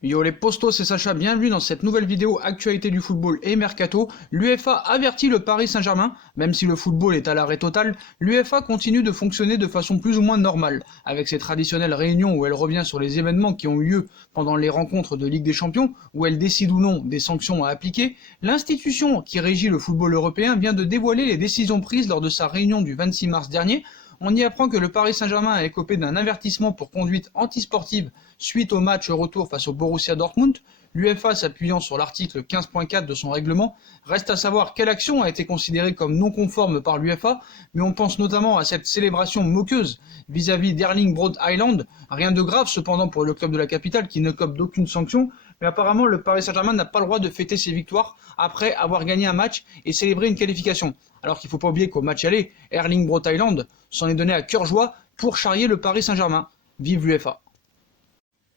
Yo les postos, c'est Sacha, bienvenue dans cette nouvelle vidéo actualité du football et mercato. L'UEFA avertit le Paris Saint-Germain, même si le football est à l'arrêt total, l'UEFA continue de fonctionner de façon plus ou moins normale, avec ses traditionnelles réunions où elle revient sur les événements qui ont eu lieu pendant les rencontres de Ligue des Champions, où elle décide ou non des sanctions à appliquer. L'institution qui régit le football européen vient de dévoiler les décisions prises lors de sa réunion du 26 mars dernier. On y apprend que le Paris Saint-Germain a écopé d'un avertissement pour conduite antisportive suite au match retour face au Borussia Dortmund. L'UEFA, s'appuyant sur l'article 15.4 de son règlement, reste à savoir quelle action a été considérée comme non conforme par l'UEFA, mais on pense notamment à cette célébration moqueuse vis-à-vis d'Erling Braut Haaland. Rien de grave cependant pour le club de la capitale qui ne cope d'aucune sanction, mais apparemment le Paris Saint-Germain n'a pas le droit de fêter ses victoires après avoir gagné un match et célébrer une qualification. Alors qu'il ne faut pas oublier qu'au match aller, Erling Braut Haaland s'en est donné à cœur joie pour charrier le Paris Saint-Germain. Vive l'UEFA.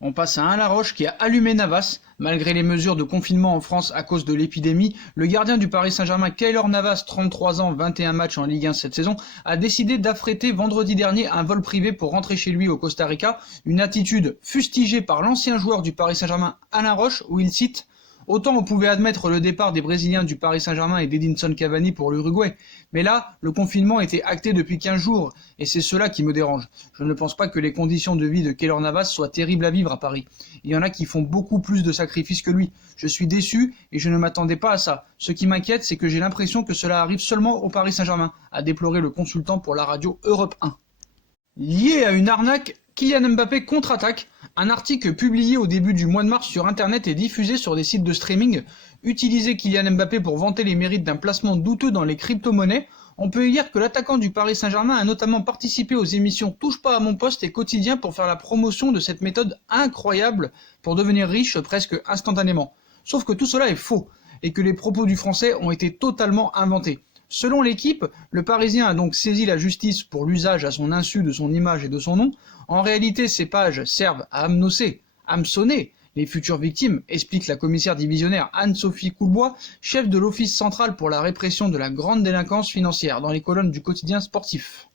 On passe à Alain Laroche qui a allumé Navas. Malgré les mesures de confinement en France à cause de l'épidémie, le gardien du Paris Saint-Germain, Keylor Navas, 33 ans, 21 matchs en Ligue 1 cette saison, a décidé d'affréter vendredi dernier un vol privé pour rentrer chez lui au Costa Rica, une attitude fustigée par l'ancien joueur du Paris Saint-Germain, Alain Roche, où il cite: autant on pouvait admettre le départ des Brésiliens du Paris Saint-Germain et d'Edinson Cavani pour l'Uruguay, mais là, le confinement était acté depuis 15 jours, et c'est cela qui me dérange. Je ne pense pas que les conditions de vie de Keylor Navas soient terribles à vivre à Paris. Il y en a qui font beaucoup plus de sacrifices que lui. Je suis déçu et je ne m'attendais pas à ça. Ce qui m'inquiète, c'est que j'ai l'impression que cela arrive seulement au Paris Saint-Germain, a déploré le consultant pour la radio Europe 1. Lié à une arnaque, Kylian Mbappé contre-attaque. Un article publié au début du mois de mars sur internet et diffusé sur des sites de streaming. Utiliser Kylian Mbappé pour vanter les mérites d'un placement douteux dans les crypto-monnaies. On peut y lire que l'attaquant du Paris Saint-Germain a notamment participé aux émissions Touche pas à mon poste et Quotidien pour faire la promotion de cette méthode incroyable pour devenir riche presque instantanément. Sauf que tout cela est faux et que les propos du Français ont été totalement inventés. Selon l'équipe, le Parisien a donc saisi la justice pour l'usage à son insu de son image et de son nom. En réalité, ces pages servent à hameçonner les futures victimes, explique la commissaire divisionnaire Anne-Sophie Coulbois, chef de l'Office central pour la répression de la grande délinquance financière, dans les colonnes du quotidien sportif.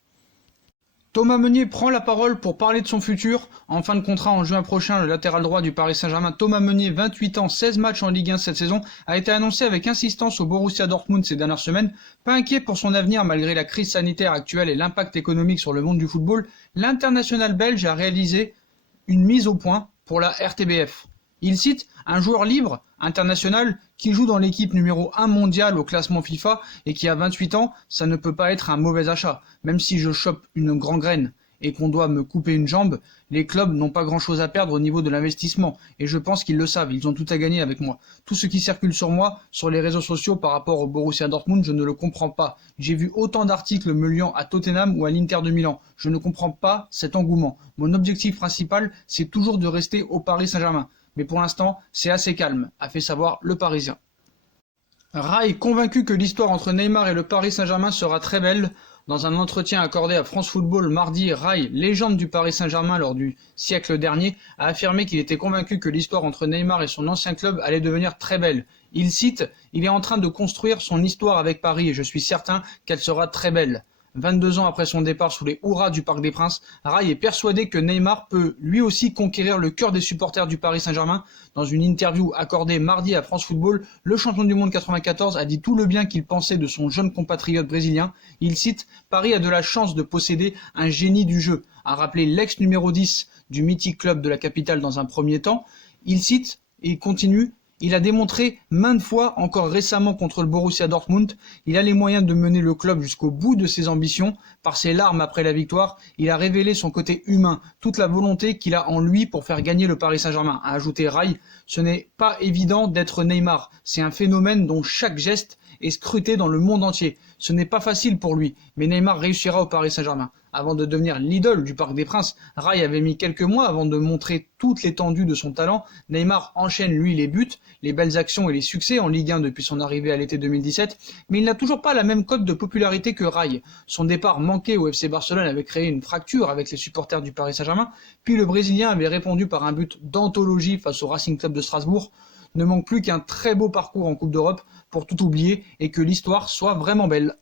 Thomas Meunier prend la parole pour parler de son futur. En fin de contrat en juin prochain, le latéral droit du Paris Saint-Germain, Thomas Meunier, 28 ans, 16 matchs en Ligue 1 cette saison, a été annoncé avec insistance au Borussia Dortmund ces dernières semaines. Pas inquiet pour son avenir malgré la crise sanitaire actuelle et l'impact économique sur le monde du football, l'international belge a réalisé une mise au point pour la RTBF. Il cite un joueur libre, international, qui joue dans l'équipe numéro 1 mondiale au classement FIFA et qui a 28 ans, ça ne peut pas être un mauvais achat. Même si je chope une gangrène et qu'on doit me couper une jambe, les clubs n'ont pas grand-chose à perdre au niveau de l'investissement. Et je pense qu'ils le savent, ils ont tout à gagner avec moi. Tout ce qui circule sur moi, sur les réseaux sociaux par rapport au Borussia Dortmund, je ne le comprends pas. J'ai vu autant d'articles me liant à Tottenham ou à l'Inter de Milan. Je ne comprends pas cet engouement. Mon objectif principal, c'est toujours de rester au Paris Saint-Germain. Mais pour l'instant, c'est assez calme, a fait savoir le Parisien. Rai convaincu que l'histoire entre Neymar et le Paris Saint-Germain sera très belle. Dans un entretien accordé à France Football mardi, Rai, légende du Paris Saint-Germain lors du siècle dernier, a affirmé qu'il était convaincu que l'histoire entre Neymar et son ancien club allait devenir très belle. Il cite « Il est en train de construire son histoire avec Paris et je suis certain qu'elle sera très belle ». 22 ans après son départ sous les hurrahs du Parc des Princes, Rai est persuadé que Neymar peut lui aussi conquérir le cœur des supporters du Paris Saint-Germain. Dans une interview accordée mardi à France Football, le champion du monde 94 a dit tout le bien qu'il pensait de son jeune compatriote brésilien. Il cite « Paris a de la chance de posséder un génie du jeu », a rappelé l'ex numéro 10 du mythique club de la capitale dans un premier temps. Il cite et continue: il a démontré maintes fois, encore récemment contre le Borussia Dortmund, il a les moyens de mener le club jusqu'au bout de ses ambitions. Par ses larmes après la victoire, il a révélé son côté humain, toute la volonté qu'il a en lui pour faire gagner le Paris Saint-Germain, a ajouté Rai. Ce n'est pas évident d'être Neymar, c'est un phénomène dont chaque geste est scruté dans le monde entier. Ce n'est pas facile pour lui, mais Neymar réussira au Paris Saint-Germain. Avant de devenir l'idole du Parc des Princes, Rai avait mis quelques mois avant de montrer toute l'étendue de son talent. Neymar enchaîne lui les buts, les belles actions et les succès en Ligue 1 depuis son arrivée à l'été 2017, mais il n'a toujours pas la même cote de popularité que Rai. Son départ manqué au FC Barcelone avait créé une fracture avec les supporters du Paris Saint-Germain, puis le Brésilien avait répondu par un but d'anthologie face au Racing Club de Strasbourg. Ne manque plus qu'un très beau parcours en Coupe d'Europe pour tout oublier et que l'histoire soit vraiment belle.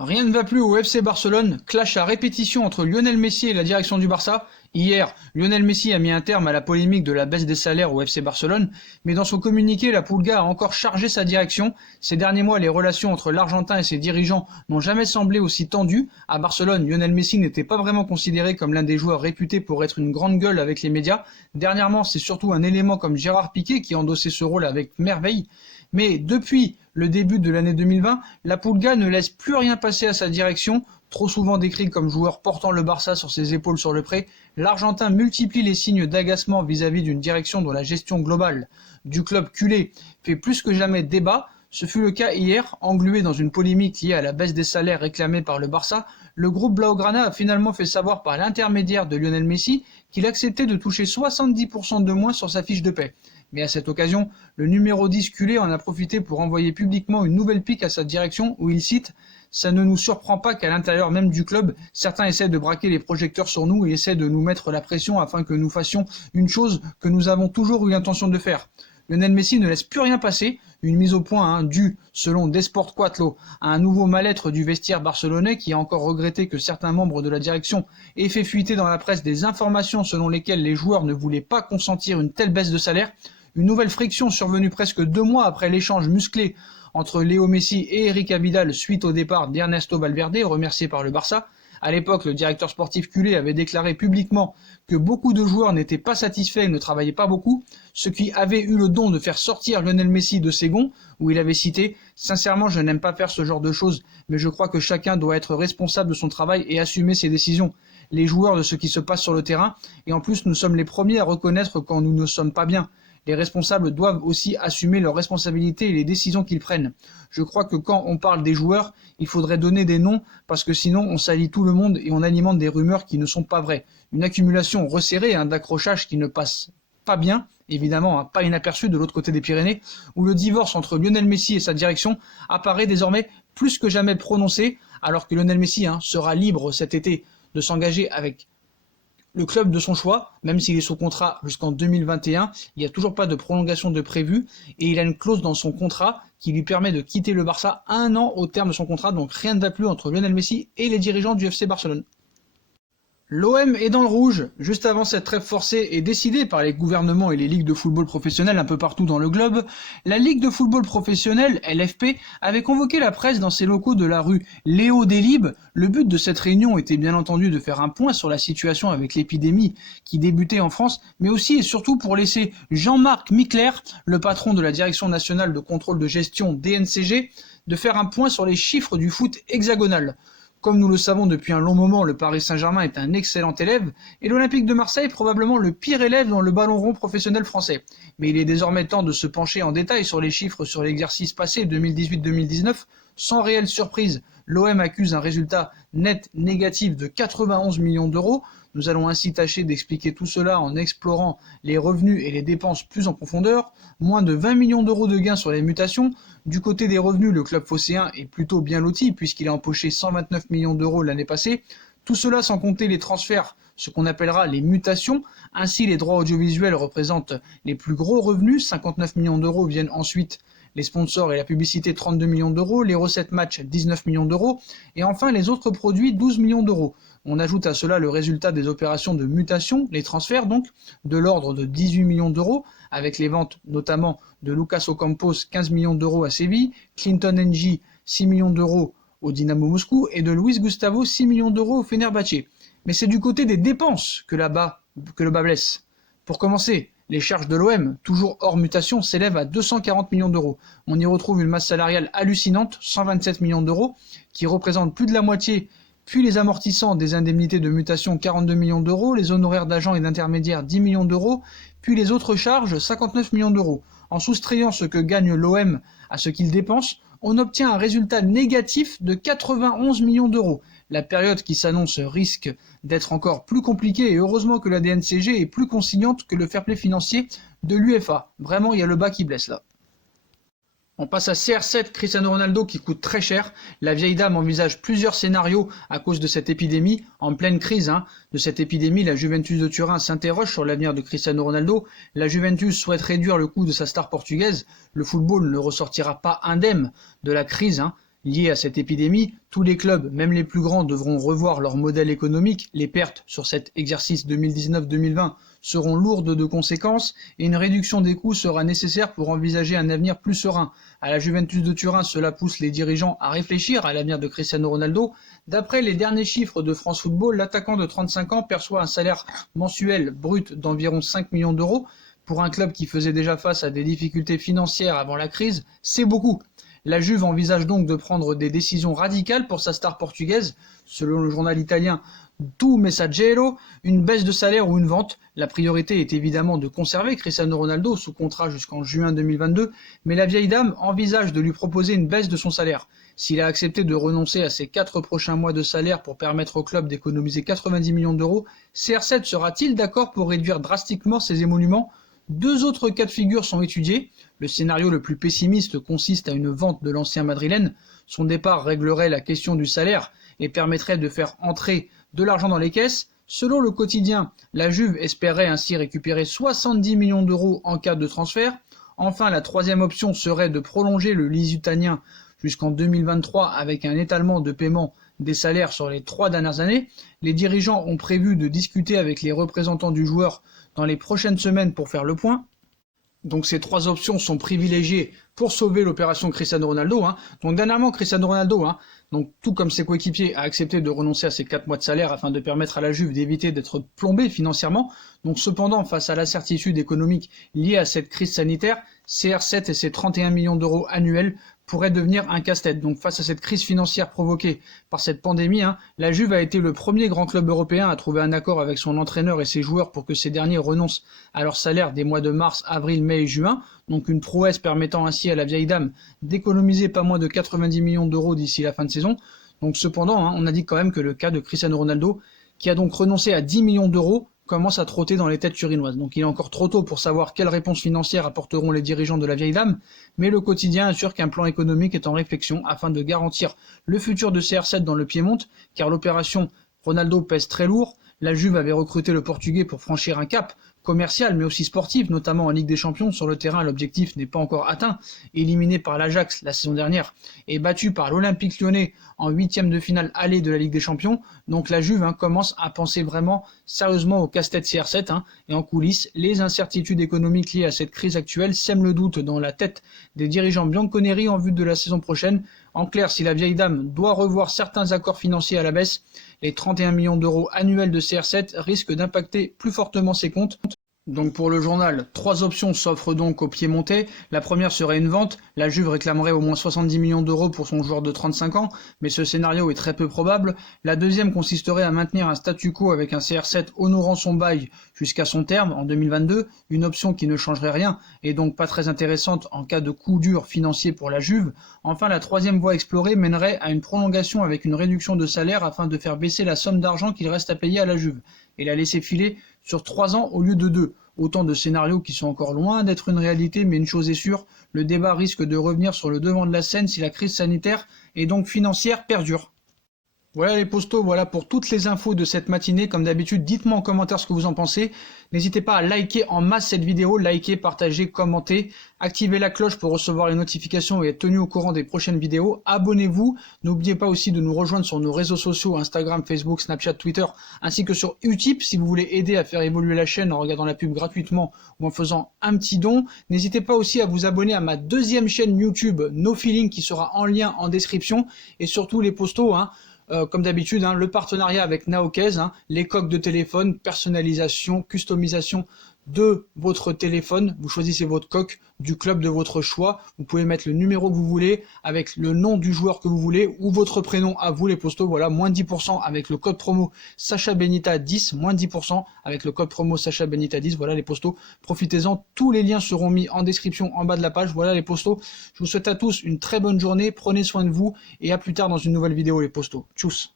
Rien ne va plus au FC Barcelone, clash à répétition entre Lionel Messi et la direction du Barça. Hier, Lionel Messi a mis un terme à la polémique de la baisse des salaires au FC Barcelone, mais dans son communiqué, la Pulga a encore chargé sa direction. Ces derniers mois, les relations entre l'Argentin et ses dirigeants n'ont jamais semblé aussi tendues. À Barcelone, Lionel Messi n'était pas vraiment considéré comme l'un des joueurs réputés pour être une grande gueule avec les médias. Dernièrement, c'est surtout un élément comme Gérard Piqué qui a endossé ce rôle avec merveille. Mais depuis le début de l'année 2020, la Pulga ne laisse plus rien passer à sa direction. Trop souvent décrit comme joueur portant le Barça sur ses épaules sur le pré, l'Argentin multiplie les signes d'agacement vis-à-vis d'une direction dont la gestion globale du club culé fait plus que jamais débat. Ce fut le cas hier, englué dans une polémique liée à la baisse des salaires réclamés par le Barça. Le groupe Blaugrana a finalement fait savoir par l'intermédiaire de Lionel Messi qu'il acceptait de toucher 70% de moins sur sa fiche de paie. Mais à cette occasion, le numéro 10 culé en a profité pour envoyer publiquement une nouvelle pique à sa direction où il cite « Ça ne nous surprend pas qu'à l'intérieur même du club, certains essaient de braquer les projecteurs sur nous et essaient de nous mettre la pression afin que nous fassions une chose que nous avons toujours eu l'intention de faire. » Lionel Messi ne laisse plus rien passer, une mise au point due, selon Desport Quatlo, à un nouveau mal-être du vestiaire barcelonais qui a encore regretté que certains membres de la direction aient fait fuiter dans la presse des informations selon lesquelles les joueurs ne voulaient pas consentir une telle baisse de salaire. Une nouvelle friction survenue presque 2 mois après l'échange musclé entre Léo Messi et Eric Abidal suite au départ d'Ernesto Valverde, remercié par le Barça. À l'époque, le directeur sportif culé avait déclaré publiquement que beaucoup de joueurs n'étaient pas satisfaits et ne travaillaient pas beaucoup, ce qui avait eu le don de faire sortir Lionel Messi de ses gonds, où il avait cité « Sincèrement, je n'aime pas faire ce genre de choses, mais je crois que chacun doit être responsable de son travail et assumer ses décisions. Les joueurs de ce qui se passe sur le terrain, et en plus nous sommes les premiers à reconnaître quand nous ne sommes pas bien. Les responsables doivent aussi assumer leurs responsabilités et les décisions qu'ils prennent. Je crois que quand on parle des joueurs, il faudrait donner des noms parce que sinon on salit tout le monde et on alimente des rumeurs qui ne sont pas vraies. Une accumulation resserrée d'accrochages qui ne passe pas bien, évidemment pas inaperçu de l'autre côté des Pyrénées, où le divorce entre Lionel Messi et sa direction apparaît désormais plus que jamais prononcé, alors que Lionel Messi sera libre cet été de s'engager avec le club de son choix, même s'il est sous contrat jusqu'en 2021, il n'y a toujours pas de prolongation de prévu et il a une clause dans son contrat qui lui permet de quitter le Barça 1 an au terme de son contrat, donc rien ne va plus entre Lionel Messi et les dirigeants du FC Barcelone. L'OM est dans le rouge. Juste avant cette trêve forcée et décidée par les gouvernements et les ligues de football professionnelles un peu partout dans le globe, la Ligue de football professionnel, LFP, avait convoqué la presse dans ses locaux de la rue Léo Delibes. Le but de cette réunion était bien entendu de faire un point sur la situation avec l'épidémie qui débutait en France, mais aussi et surtout pour laisser Jean-Marc Michler, le patron de la Direction nationale de contrôle de gestion DNCG, de faire un point sur les chiffres du foot hexagonal. Comme nous le savons depuis un long moment, le Paris Saint-Germain est un excellent élève et l'Olympique de Marseille probablement le pire élève dans le ballon rond professionnel français. Mais il est désormais temps de se pencher en détail sur les chiffres sur l'exercice passé 2018-2019. Sans réelle surprise, l'OM accuse un résultat net négatif de 91 millions d'euros. Nous allons ainsi tâcher d'expliquer tout cela en explorant les revenus et les dépenses plus en profondeur. Moins de 20 millions d'euros de gains sur les mutations. Du côté des revenus, le club phocéen est plutôt bien loti puisqu'il a empoché 129 millions d'euros l'année passée. Tout cela sans compter les transferts, ce qu'on appellera les mutations. Ainsi, les droits audiovisuels représentent les plus gros revenus. 59 millions d'euros viennent ensuite les sponsors et la publicité 32 millions d'euros, les recettes match 19 millions d'euros et enfin les autres produits 12 millions d'euros. On ajoute à cela le résultat des opérations de mutation, les transferts donc, de l'ordre de 18 millions d'euros, avec les ventes notamment de Lucas Ocampos 15 millions d'euros à Séville, Clinton Ng 6 millions d'euros au Dynamo Moscou et de Luis Gustavo 6 millions d'euros au Fenerbahçe. Mais c'est du côté des dépenses que le bas blesse. Pour commencer, les charges de l'OM, toujours hors mutation, s'élèvent à 240 millions d'euros. On y retrouve une masse salariale hallucinante, 127 millions d'euros, qui représente plus de la moitié, puis les amortissants des indemnités de mutation 42 millions d'euros, les honoraires d'agents et d'intermédiaires 10 millions d'euros, puis les autres charges 59 millions d'euros. En soustrayant ce que gagne l'OM à ce qu'il dépense, on obtient un résultat négatif de 91 millions d'euros. La période qui s'annonce risque d'être encore plus compliquée et heureusement que la DNCG est plus conciliante que le fair play financier de l'UEFA. Vraiment, il y a le bas qui blesse là. On passe à CR7, Cristiano Ronaldo qui coûte très cher. La vieille dame envisage plusieurs scénarios à cause de cette épidémie. En pleine crise de cette épidémie, la Juventus de Turin s'interroge sur l'avenir de Cristiano Ronaldo. La Juventus souhaite réduire le coût de sa star portugaise. Le football ne ressortira pas indemne de la crise. Lié à cette épidémie, tous les clubs, même les plus grands, devront revoir leur modèle économique. Les pertes sur cet exercice 2019-2020 seront lourdes de conséquences et une réduction des coûts sera nécessaire pour envisager un avenir plus serein. À la Juventus de Turin, cela pousse les dirigeants à réfléchir à l'avenir de Cristiano Ronaldo. D'après les derniers chiffres de France Football, l'attaquant de 35 ans perçoit un salaire mensuel brut d'environ 5 millions d'euros. Pour un club qui faisait déjà face à des difficultés financières avant la crise, c'est beaucoup. La Juve envisage donc de prendre des décisions radicales pour sa star portugaise. Selon le journal italien Tu Messaggero, une baisse de salaire ou une vente. La priorité est évidemment de conserver Cristiano Ronaldo sous contrat jusqu'en juin 2022, mais la vieille dame envisage de lui proposer une baisse de son salaire. S'il a accepté de renoncer à ses 4 prochains mois de salaire pour permettre au club d'économiser 90 millions d'euros, CR7 sera-t-il d'accord pour réduire drastiquement ses émoluments ? Deux autres cas de figure sont étudiés. Le scénario le plus pessimiste consiste à une vente de l'ancien madrilène. Son départ réglerait la question du salaire et permettrait de faire entrer de l'argent dans les caisses. Selon le quotidien, la Juve espérait ainsi récupérer 70 millions d'euros en cas de transfert. Enfin, la troisième option serait de prolonger le Lisutanien jusqu'en 2023 avec un étalement de paiement des salaires sur les 3 dernières années. Les dirigeants ont prévu de discuter avec les représentants du joueur dans les prochaines semaines pour faire le point. Donc ces 3 options sont privilégiées pour sauver l'opération Cristiano Ronaldo. Donc dernièrement, Cristiano Ronaldo, donc tout comme ses coéquipiers, a accepté de renoncer à ses 4 mois de salaire afin de permettre à la Juve d'éviter d'être plombée financièrement. Donc cependant, face à l'incertitude économique liée à cette crise sanitaire, CR7 et ses 31 millions d'euros annuels pourrait devenir un casse-tête. Donc face à cette crise financière provoquée par cette pandémie, la Juve a été le premier grand club européen à trouver un accord avec son entraîneur et ses joueurs pour que ces derniers renoncent à leur salaire des mois de mars, avril, mai et juin. Donc une prouesse permettant ainsi à la vieille dame d'économiser pas moins de 90 millions d'euros d'ici la fin de saison. Donc cependant, on a dit quand même que le cas de Cristiano Ronaldo, qui a donc renoncé à 10 millions d'euros, commence à trotter dans les têtes turinoises. Donc il est encore trop tôt pour savoir quelles réponses financières apporteront les dirigeants de la vieille dame, mais le quotidien assure qu'un plan économique est en réflexion afin de garantir le futur de CR7 dans le Piémont, car l'opération Ronaldo pèse très lourd. La Juve avait recruté le Portugais pour franchir un cap commercial mais aussi sportif, notamment en Ligue des Champions. Sur le terrain, l'objectif n'est pas encore atteint. Éliminé par l'Ajax la saison dernière et battu par l'Olympique Lyonnais en 8e de finale aller de la Ligue des Champions. Donc la Juve commence à penser vraiment sérieusement au casse-tête CR7. Et en coulisses, les incertitudes économiques liées à cette crise actuelle sèment le doute dans la tête des dirigeants bianconeri en vue de la saison prochaine. En clair, si la vieille dame doit revoir certains accords financiers à la baisse, les 31 millions d'euros annuels de CR7 risquent d'impacter plus fortement ses comptes. Donc pour le journal, 3 options s'offrent donc au Piémontais. La première serait une vente. La Juve réclamerait au moins 70 millions d'euros pour son joueur de 35 ans, mais ce scénario est très peu probable. La deuxième consisterait à maintenir un statu quo avec un CR7 honorant son bail jusqu'à son terme en 2022, une option qui ne changerait rien et donc pas très intéressante en cas de coup dur financier pour la Juve. Enfin, la troisième voie explorée mènerait à une prolongation avec une réduction de salaire afin de faire baisser la somme d'argent qu'il reste à payer à la Juve et la laisser filer sur 3 ans au lieu de 2. Autant de scénarios qui sont encore loin d'être une réalité, mais une chose est sûre, le débat risque de revenir sur le devant de la scène si la crise sanitaire et donc financière perdure. Voilà les postos, voilà pour toutes les infos de cette matinée. Comme d'habitude, dites-moi en commentaire ce que vous en pensez. N'hésitez pas à liker en masse cette vidéo, liker, partager, commenter. Activez la cloche pour recevoir les notifications et être tenu au courant des prochaines vidéos. Abonnez-vous. N'oubliez pas aussi de nous rejoindre sur nos réseaux sociaux, Instagram, Facebook, Snapchat, Twitter, ainsi que sur Utip si vous voulez aider à faire évoluer la chaîne en regardant la pub gratuitement ou en faisant un petit don. N'hésitez pas aussi à vous abonner à ma deuxième chaîne YouTube, No Feeling, qui sera en lien en description. Et surtout les postos, comme d'habitude, le partenariat avec Naokez, les coques de téléphone, personnalisation, customisation de votre téléphone. Vous choisissez votre coque du club de votre choix. Vous pouvez mettre le numéro que vous voulez avec le nom du joueur que vous voulez ou votre prénom à vous les postos. Voilà, moins 10% avec le code promo Sacha Benita 10, moins 10% avec le code promo Sacha Benita 10. Voilà les postos. Profitez-en. Tous les liens seront mis en description en bas de la page. Voilà les postos. Je vous souhaite à tous une très bonne journée. Prenez soin de vous et à plus tard dans une nouvelle vidéo les postos. Tchuss.